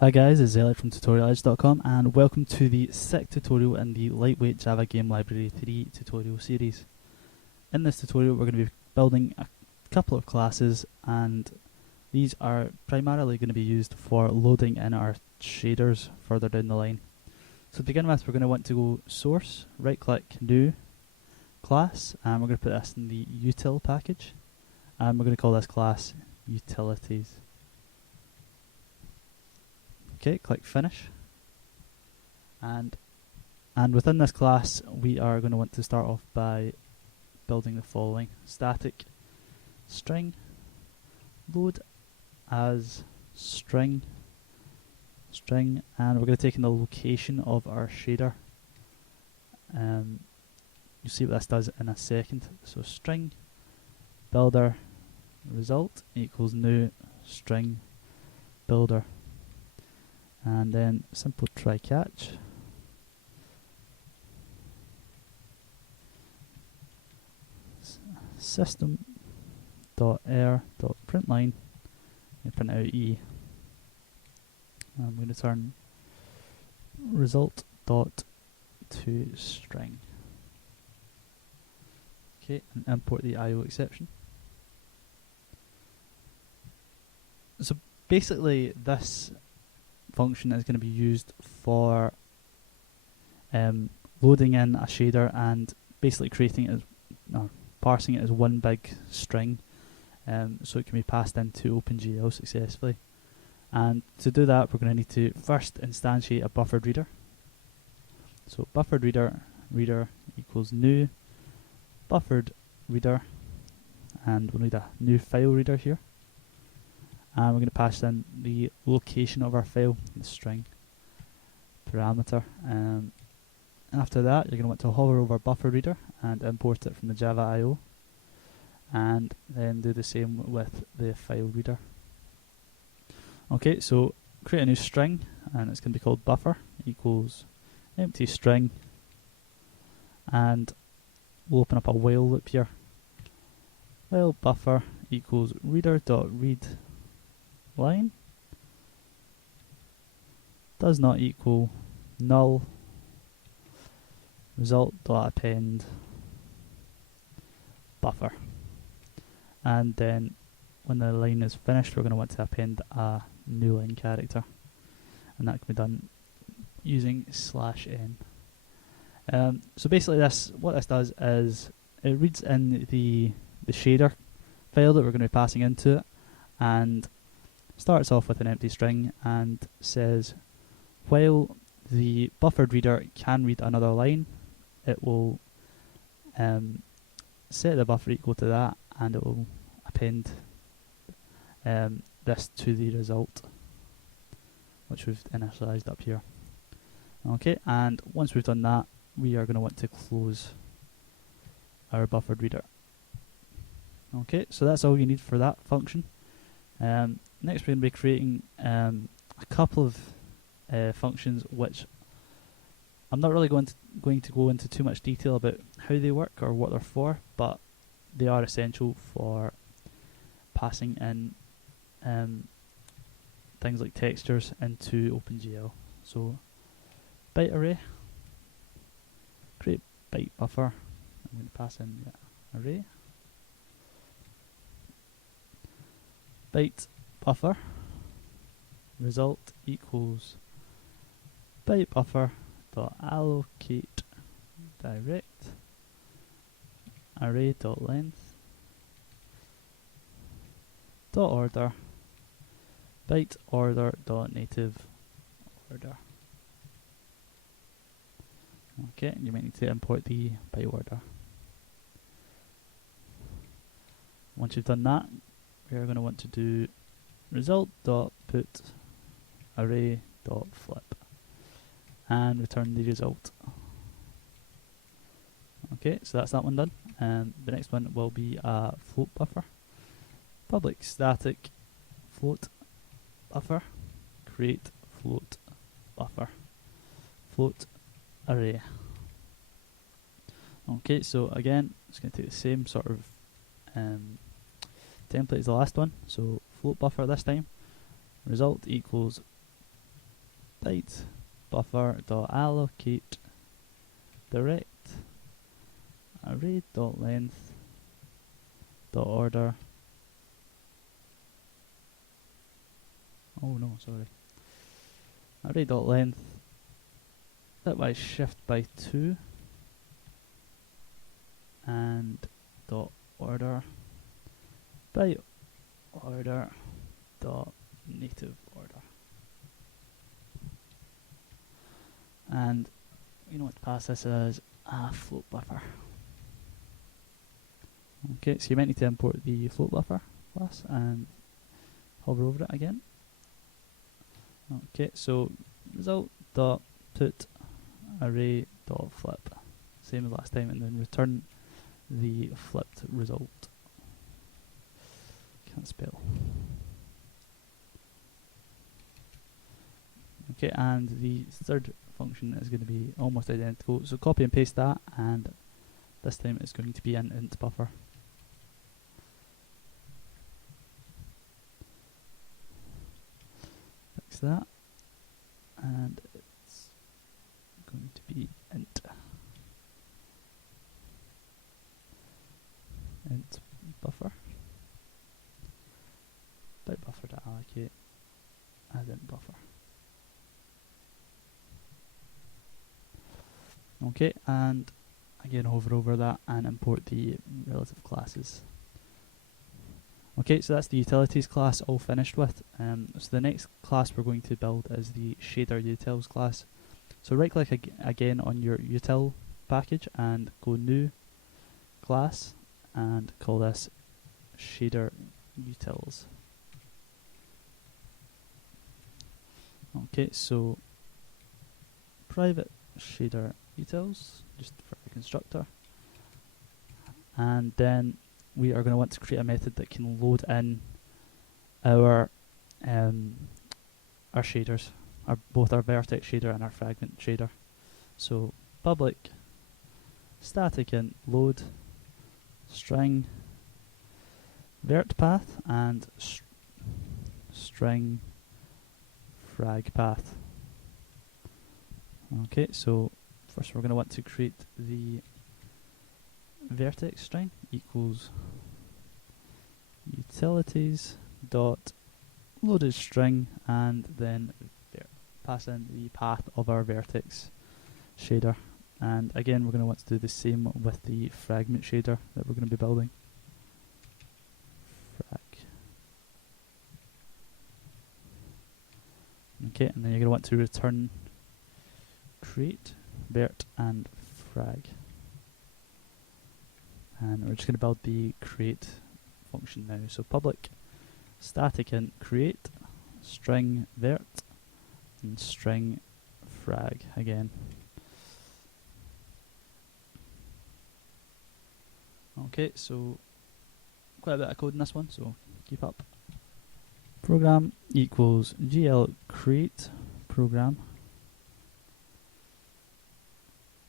Hi guys, it's Elliot from tutorialedge.com and welcome to the 6th tutorial in the Lightweight Java Game Library 3 tutorial series. In this tutorial we're going to be building a couple of classes, and these are primarily going to be used for loading in our shaders further down the line. So to begin with, we're going to want to go Source, right click, New, Class, and we're going to put this in the Util package, and we're going to call this class Utilities. Okay, click Finish, and within this class we are going to want to start off by building the following: static string load as string, and we're going to take in the location of our shader. You'll see what this does in a second. So string builder result equals new string builder. And then simple try catch. System.err.println and print out E. I'm going to turn result dot to string. Okay, and import the IO exception. So basically this function is going to be used for loading in a shader and basically creating it as, or parsing it as one big string, so it can be passed into OpenGL successfully. And to do that, we're going to need to first instantiate a buffered reader. So buffered reader equals new buffered reader, and we'll need a new file reader here. And we're going to pass in the location of our file, the string parameter. After that, you're going to want to hover over Bufferedreader and import it from the Java IO, and then do the same with the file reader. Okay, so create a new string, and it's going to be called buffer equals empty string, and we'll open up a while loop here. While buffer equals reader.read line does not equal null result.append buffer. And then when the line is finished, we're going to want to append a new line character, and that can be done using /n. So basically what this does is it reads in the shader file that we're going to be passing into it, and starts off with an empty string and says while the buffered reader can read another line, it will set the buffer equal to that, and it will append this to the result, which we've initialized up here. Okay, and once we've done that, we are going to want to close our buffered reader. Okay, so that's all you need for that function. Next, we're going to be creating a couple of functions which I'm not really going to go into too much detail about how they work or what they're for, but they are essential for passing in things like textures into OpenGL. So byte array, create byte buffer. I'm going to pass in array byte buffer result equals byte buffer dot allocate direct array dot length dot order byte order dot native order. Okay, you might need to import the byte order. Once you've done that, we're going to want to do result.put array.flip and return the result. Okay, so that's that one done. The next one will be a float buffer. Public static float buffer create float buffer float array. Okay, so again, it's going to take the same sort of template as the last one. So float buffer this time, result equals byte buffer dot allocate direct array dot length dot order. Oh no, sorry. Array dot length that by shift by 2 and dot order by order dot native order. And you know what to pass this as a float buffer. Okay, so you might need to import the float buffer class and hover over it again. Okay, so result dot put array dot flip, same as last time, and then return the flipped result. Can't spell. Okay, and the third function is going to be almost identical, so copy and paste that, and this time it's going to be an int buffer. Fix that, and it's going to be int buffer by buffer to allocate as int buffer. Okay, and again hover over that and import the relative classes. Okay, so that's the utilities class all finished with. So the next class we're going to build is the shader utils class. So right click again on your util package and go new class and call this shader utils. Okay, so private shader utils, just for the constructor, and then we are going to want to create a method that can load in our shaders, both our vertex shader and our fragment shader. So public static int load string vert path and string frag path. Okay, so first we're going to want to create the vertex string equals utilities dot loaded string, and then pass in the path of our vertex shader. And again we're going to want to do the same with the fragment shader that we're going to be building. Frag. Okay, and then you're going to want to return create vert and frag, and we're just going to build the create function now. So public static int create string vert and string frag again. Okay, so quite a bit of code in this one, so keep up. Program equals GL create program.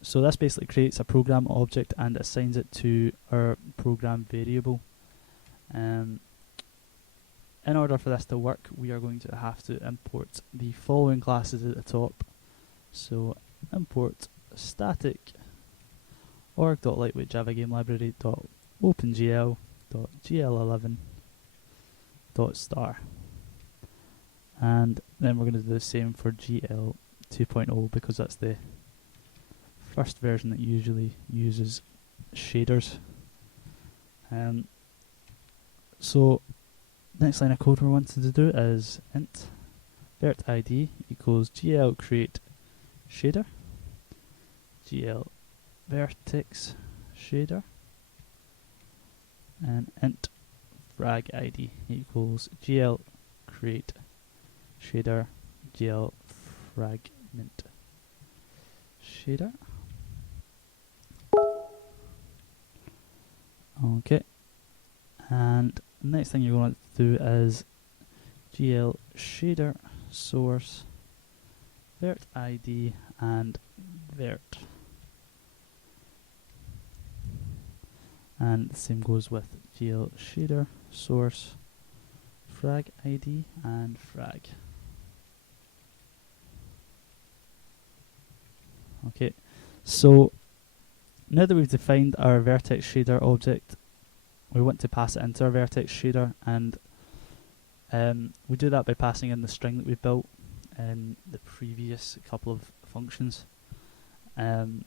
So this basically creates a program object and assigns it to our program variable. In order for this to work, we are going to have to import the following classes at the top. So import static org.lightweightjavagamelibrary.opengl.gl11.star, and then we're going to do the same for GL 2.0 because that's the first version that usually uses shaders. So next line of code we're wanting to do is int vert id equals GL create shader, GL vertex shader, and int frag id equals GL create shader, GL fragment shader. Okay, and the next thing you're going to do is GL shader source vert id and vert, and the same goes with GL shader source frag id and frag. Okay, so now that we've defined our vertex shader object, we want to pass it into our vertex shader, and we do that by passing in the string that we built in the previous couple of functions. And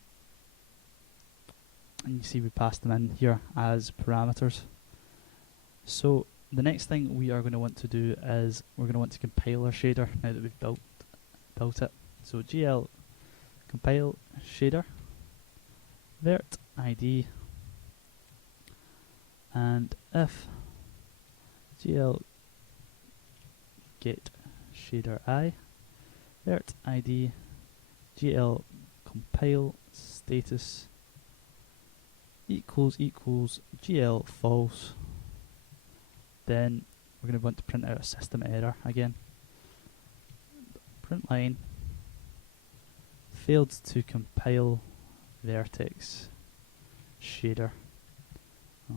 you see we passed them in here as parameters. So the next thing we are going to want to do is we're going to want to compile our shader now that we've built it. So GL compile shader vert id, and if GL get shader I vert id GL compile status equals GL false, then we're going to want to print out a system error again. Print line failed to compile vertex shader.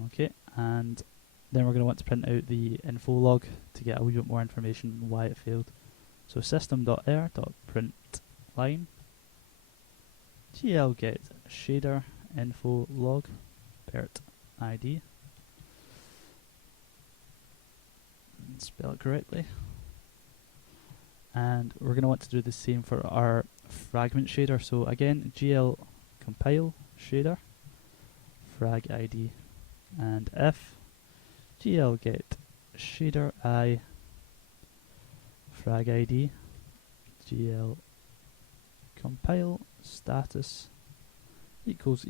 Okay, and then we're going to want to print out the info log to get a wee bit more information on why it failed. So system.err.print line GL get shader info log vert id, spell it correctly, and we're going to want to do the same for our fragment shader. So again, GL compile shader frag id, and if GL get shader I frag id GL compile status equals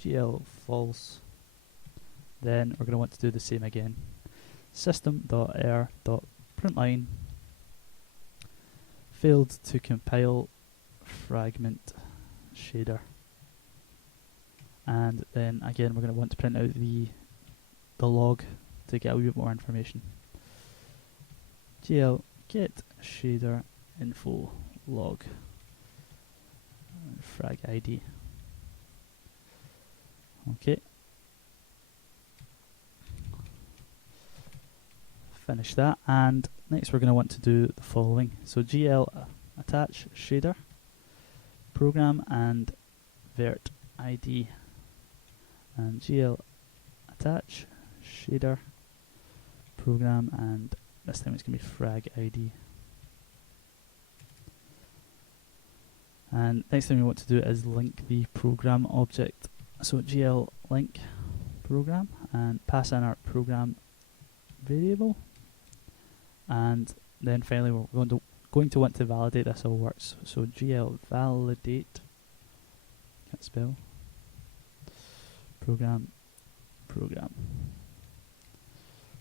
GL false, then we're going to want to do the same again. System.err.println failed to compile fragment shader, and then again we're going to want to print out the log to get a wee bit more information. GL get shader info log frag id. Okay, finish that, and next we're going to want to do the following. So GL attach shader program and vert id, and GL attach shader program, and this time it's going to be frag id. And next thing we want to do is link the program object. So GL link program and pass in our program variable, and then finally we're going to want to validate this all works. So GL validate, can't spell, program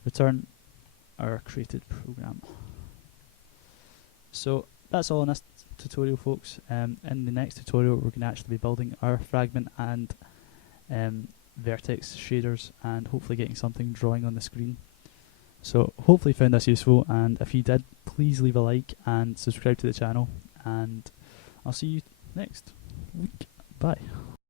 return our created program. So that's all in this tutorial, folks. In the next tutorial we're going to actually be building our fragment and vertex shaders, and hopefully getting something drawing on the screen. So hopefully you found this useful, and if you did, please leave a like and subscribe to the channel, and I'll see you next week. Bye.